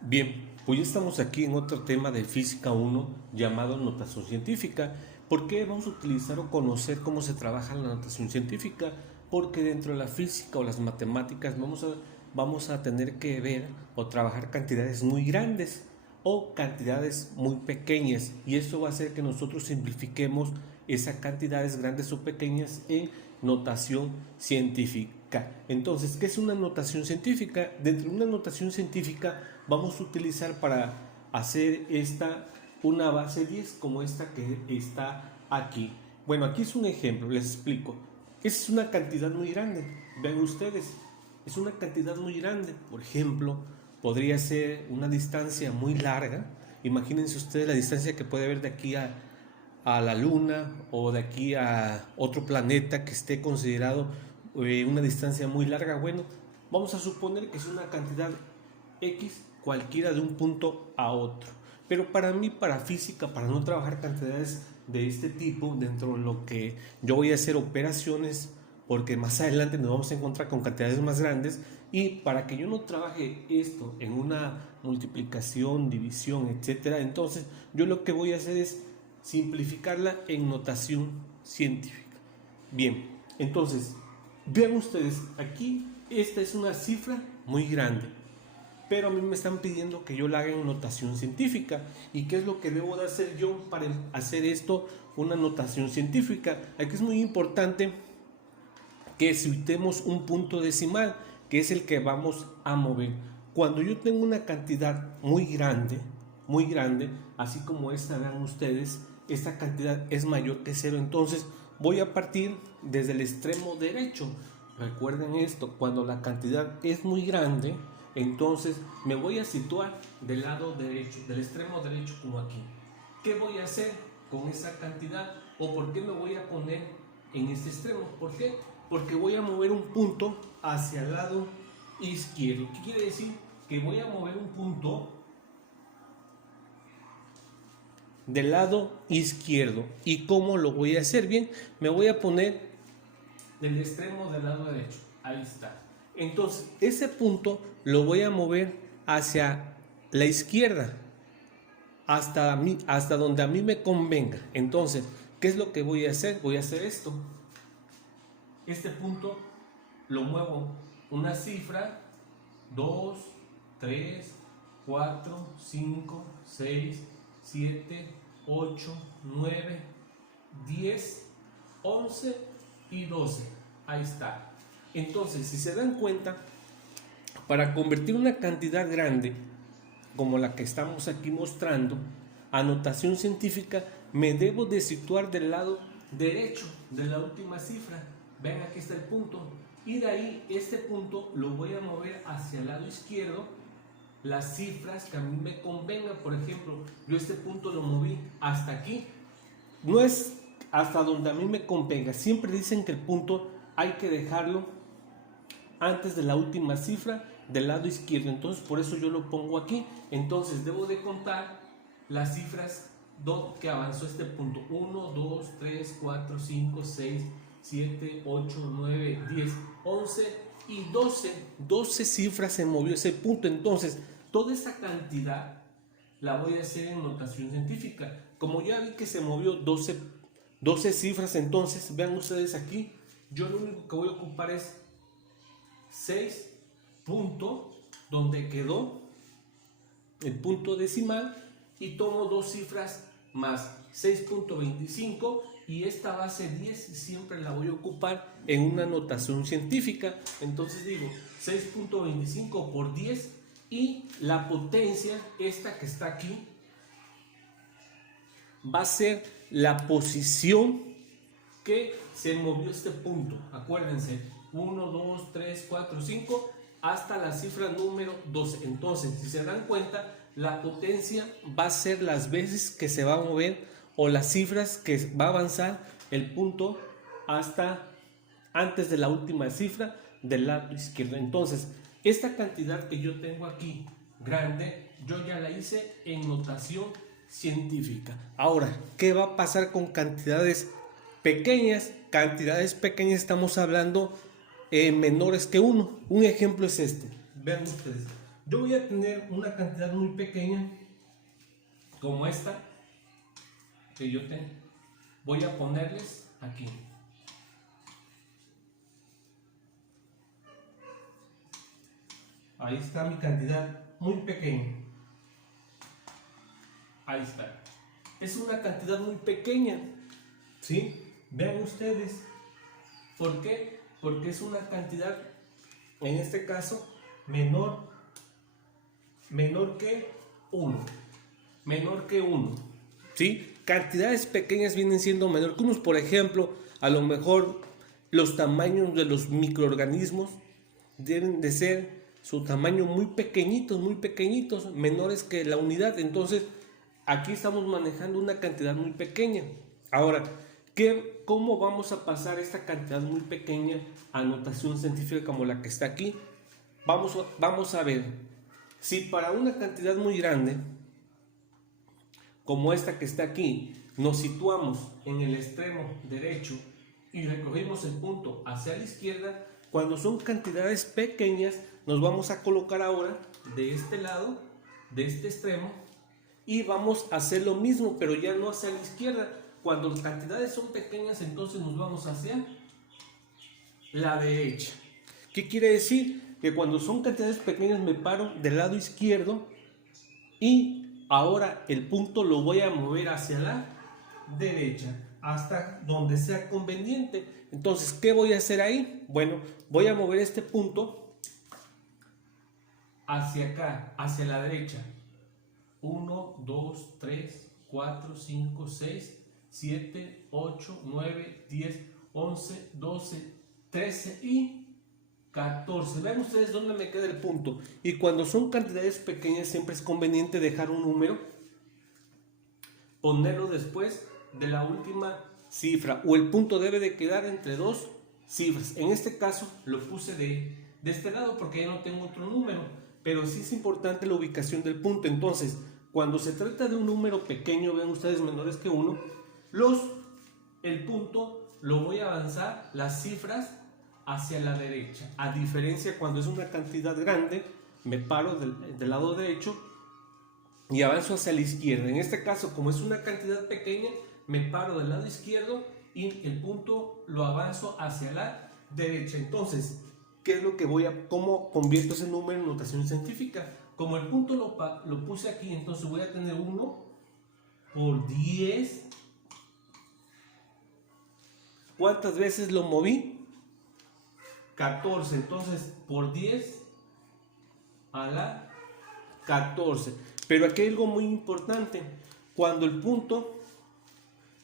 Bien, pues ya estamos aquí en otro tema de física 1 llamado notación científica. ¿Por qué vamos a utilizar o conocer cómo se trabaja la notación científica? Porque dentro de la física o las matemáticas vamos a tener que ver o trabajar cantidades muy grandes o cantidades muy pequeñas, y eso va a hacer que nosotros simplifiquemos esas cantidades grandes o pequeñas en notación científica. Entonces, ¿qué es una notación científica? Dentro de una notación científica vamos a utilizar para hacer una base 10 como esta que está aquí. Bueno, aquí es un ejemplo, les explico. Es una cantidad muy grande, vean ustedes, es una cantidad muy grande. Por ejemplo, podría ser una distancia muy larga. Imagínense ustedes la distancia que puede haber de aquí a la Luna, o de aquí a otro planeta que esté considerado una distancia muy larga. Bueno, vamos a suponer que es una cantidad X, cualquiera de un punto a otro. Pero para mí, para física, para no trabajar cantidades de este tipo dentro de lo que yo voy a hacer operaciones, porque más adelante nos vamos a encontrar con cantidades más grandes, y para que yo no trabaje esto en una multiplicación, división, etcétera, entonces yo lo que voy a hacer es simplificarla en notación científica. Bien, entonces vean ustedes, aquí esta es una cifra muy grande, pero a mí me están pidiendo que yo la haga en notación científica. ¿Y qué es lo que debo de hacer yo para hacer esto una notación científica? Aquí es muy importante que citemos un punto decimal, que es el que vamos a mover. Cuando yo tengo una cantidad muy grande, así como esta, vean ustedes, esta cantidad es mayor que cero, entonces voy a partir desde el extremo derecho. Recuerden esto, cuando la cantidad es muy grande, entonces me voy a situar del lado derecho, del extremo derecho, como aquí. ¿Qué voy a hacer con esa cantidad? ¿O por qué me voy a poner en este extremo? ¿Por qué? Porque voy a mover un punto hacia el lado izquierdo. ¿Qué quiere decir? Que voy a mover un punto del lado izquierdo. ¿Y cómo lo voy a hacer? Bien, me voy a poner del extremo del lado derecho. Ahí está. Entonces, ese punto lo voy a mover hacia la izquierda, hasta donde a mí me convenga. Entonces, ¿qué es lo que voy a hacer? Voy a hacer esto. Este punto lo muevo una cifra: 2, 3, 4, 5, 6, 7, 8, 9, 10, 11 y 12. Ahí está. Entonces, si se dan cuenta, para convertir una cantidad grande como la que estamos aquí mostrando a notación científica, me debo de situar del lado derecho de la última cifra. Ven, aquí está el punto, y de ahí este punto lo voy a mover hacia el lado izquierdo, las cifras que a mí me convengan. Por ejemplo, yo este punto lo moví hasta aquí, no es hasta donde a mí me convenga. Siempre dicen que el punto hay que dejarlo antes de la última cifra del lado izquierdo, entonces por eso yo lo pongo aquí. Entonces debo de contar las cifras que avanzó este punto: 1, 2, 3, 4, 5, 6, 7, 8, 9, 10, 11 y 12. 12 cifras se movió ese punto. Entonces toda esa cantidad la voy a hacer en notación científica. Como ya vi que se movió 12 cifras, entonces vean ustedes aquí, yo lo único que voy a ocupar es 6 puntos donde quedó el punto decimal, y tomo dos cifras más, 6.25, y esta base 10 siempre la voy a ocupar en una notación científica. Entonces digo 6.25 por 10, y la potencia, esta que está aquí, va a ser la posición que se movió este punto. Acuérdense, 1, 2, 3, 4, 5, hasta la cifra número 12. Entonces, si se dan cuenta, la potencia va a ser las veces que se va a mover, o las cifras que va a avanzar el punto hasta antes de la última cifra del lado izquierdo. Entonces, esta cantidad que yo tengo aquí grande, yo ya la hice en notación científica. Ahora, ¿qué va a pasar con cantidades pequeñas? Cantidades pequeñas, estamos hablando menores que 1. Un ejemplo es este. Vean ustedes, Yo voy a tener una cantidad muy pequeña, como esta, que yo tengo. Voy a ponerles aquí. Ahí está mi cantidad muy pequeña. Ahí está. Es una cantidad muy pequeña, ¿sí? Vean ustedes. ¿Por qué? Porque es una cantidad, en este caso, menor que 1. Menor que 1. ¿Sí? Cantidades pequeñas vienen siendo menor que 1. Por ejemplo, a lo mejor los tamaños de los microorganismos deben de ser su tamaño muy pequeñitos, menores que la unidad. Entonces, aquí estamos manejando una cantidad muy pequeña. Ahora, ¿cómo vamos a pasar esta cantidad muy pequeña a notación científica como la que está aquí? Vamos a ver, si para una cantidad muy grande, como esta que está aquí, nos situamos en el extremo derecho y recogemos el punto hacia la izquierda, cuando son cantidades pequeñas, nos vamos a colocar ahora de este lado, de este extremo, y vamos a hacer lo mismo, pero ya no hacia la izquierda. Cuando las cantidades son pequeñas, entonces nos vamos hacia la derecha. ¿Qué quiere decir? Que cuando son cantidades pequeñas me paro del lado izquierdo y ahora el punto lo voy a mover hacia la derecha hasta donde sea conveniente. Entonces, ¿qué voy a hacer ahí? Bueno, voy a mover este punto hacia acá, hacia la derecha. 1, 2, 3, 4, 5, 6, 7, 8, 9, 10, 11, 12, 13 y 14. Vean ustedes dónde me queda el punto. Y cuando son cantidades pequeñas siempre es conveniente dejar un número, ponerlo después de la última cifra, o el punto debe de quedar entre dos cifras. En este caso lo puse de este lado porque ya no tengo otro número, pero sí es importante la ubicación del punto. Entonces, cuando se trata de un número pequeño, vean ustedes, menores que 1, el punto lo voy a avanzar las cifras hacia la derecha. A diferencia cuando es una cantidad grande, me paro del lado derecho y avanzo hacia la izquierda. En este caso, como es una cantidad pequeña, me paro del lado izquierdo y el punto lo avanzo hacia la derecha. Entonces, ¿qué es lo que cómo convierto ese número en notación científica? Como el punto lo puse aquí, entonces voy a tener 1 por 10. ¿Cuántas veces lo moví? 14. Entonces, por 10 a la 14. Pero aquí hay algo muy importante. Cuando el punto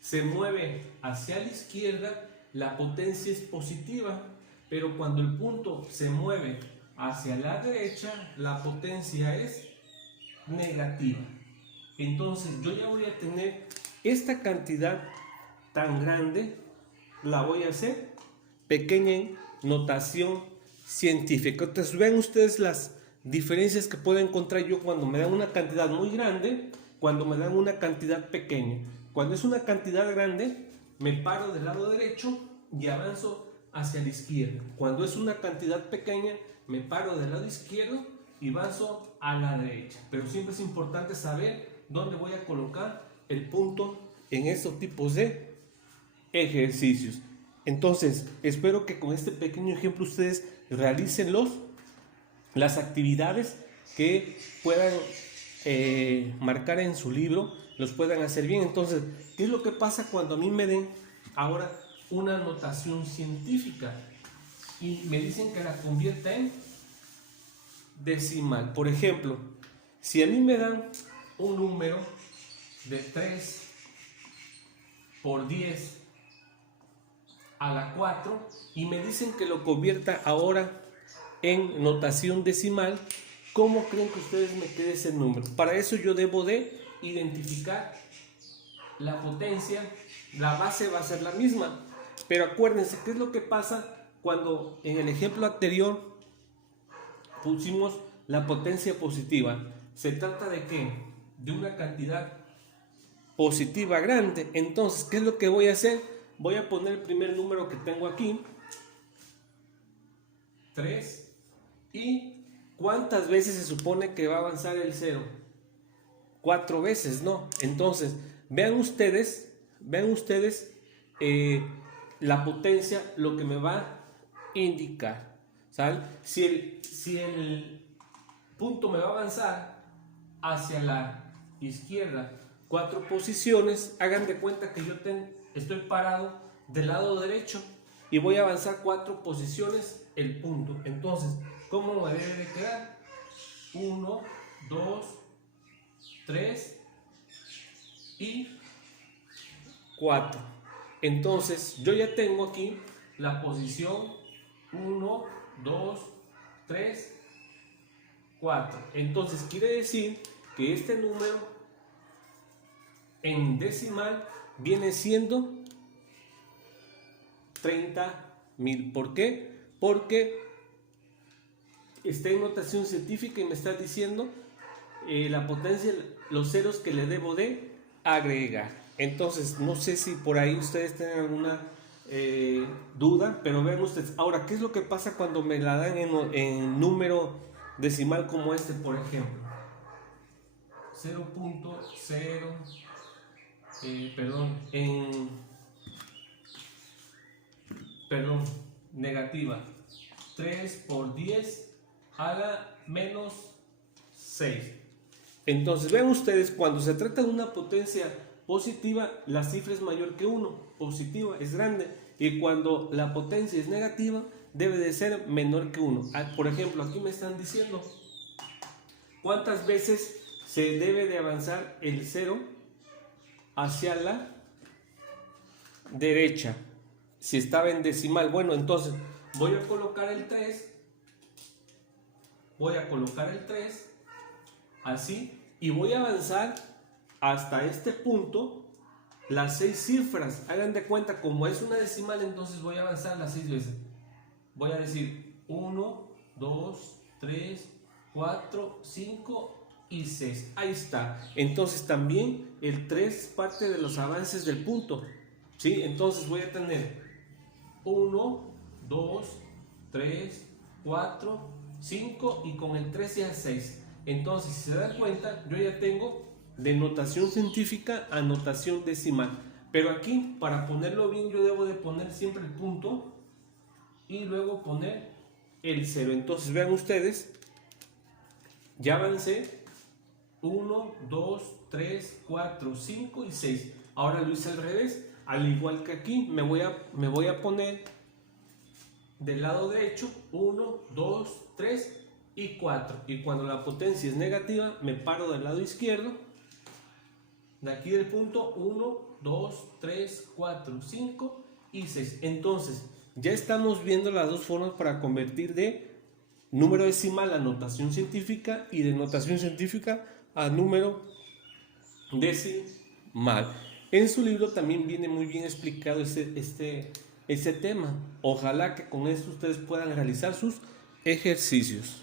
se mueve hacia la izquierda, la potencia es positiva. Pero cuando el punto se mueve hacia la derecha, la potencia es negativa. Entonces yo ya voy a tener esta cantidad tan grande, la voy a hacer pequeña en notación científica. Entonces ven ustedes las diferencias que puedo encontrar yo cuando me dan una cantidad muy grande, cuando me dan una cantidad pequeña. Cuando es una cantidad grande, me paro del lado derecho y avanzo hacia la izquierda. Cuando es una cantidad pequeña, me paro del lado izquierdo y avanzo a la derecha. Pero siempre es importante saber dónde voy a colocar el punto en estos tipos de ejercicios. Entonces, espero que con este pequeño ejemplo ustedes realicen las actividades que puedan marcar en su libro, los puedan hacer bien. Entonces, ¿qué es lo que pasa cuando a mí me den ahora una notación científica y me dicen que la convierta en decimal? Por ejemplo, si a mí me dan un número de 3 por 10 a la 4 y me dicen que lo convierta ahora en notación decimal, ¿cómo creen que ustedes me quede ese número? Para eso yo debo de identificar la potencia. La base va a ser la misma, pero acuérdense, ¿qué es lo que pasa cuando en el ejemplo anterior pusimos la potencia positiva? Se trata de ¿qué? De una cantidad positiva grande. Entonces, ¿qué es lo que voy a hacer? Voy a poner el primer número que tengo aquí, 3, y ¿cuántas veces se supone que va a avanzar el 0? 4 veces, ¿no? Entonces, vean ustedes la potencia, lo que me va a indicar, ¿saben? Si el punto me va a avanzar hacia la izquierda 4 posiciones, hagan de cuenta que yo estoy parado del lado derecho y voy a avanzar 4 posiciones el punto. Entonces, ¿cómo me debe de quedar? 1, 2, 3 y 4. Entonces, yo ya tengo aquí la posición 1, 2, 3, 4. Entonces, quiere decir que este número en decimal viene siendo 30.000. ¿Por qué? Porque está en notación científica y me está diciendo la potencia, los ceros que le debo de agregar. Entonces, no sé si por ahí ustedes tienen alguna duda, pero vean ustedes. Ahora, ¿qué es lo que pasa cuando me la dan en número decimal como este, por ejemplo? 0.0, negativa. 3 por 10 a la menos 6. Entonces, vean ustedes, cuando se trata de una potencia positiva, la cifra es mayor que 1, positiva es grande, y cuando la potencia es negativa, debe de ser menor que 1. Por ejemplo, aquí me están diciendo cuántas veces se debe de avanzar el 0 hacia la derecha, si estaba en decimal. Bueno, entonces voy a colocar el 3, así, y voy a avanzar hasta este punto las 6 cifras. Hagan de cuenta, como es una decimal, entonces voy a avanzar las 6 veces. Voy a decir 1, 2, 3, 4, 5 y 6. Ahí está. Entonces también el 3 es parte de los avances del punto, ¿sí? Entonces voy a tener 1, 2, 3, 4, 5 y con el 3 ya 6. Entonces, si se dan cuenta, yo ya tengo de notación científica a notación decimal. Pero aquí, para ponerlo bien, yo debo de poner siempre el punto y luego poner el 0. Entonces, vean ustedes, ya avancé 1, 2, 3, 4, 5 y 6. Ahora lo hice al revés. Al igual que aquí, me voy a poner del lado derecho 1, 2, 3 y 4. Y cuando la potencia es negativa, me paro del lado izquierdo. De aquí del punto 1, 2, 3, 4, 5 y 6. Entonces, ya estamos viendo las dos formas para convertir de número decimal a notación científica y de notación científica a número decimal. En su libro también viene muy bien explicado ese tema. Ojalá que con esto ustedes puedan realizar sus ejercicios.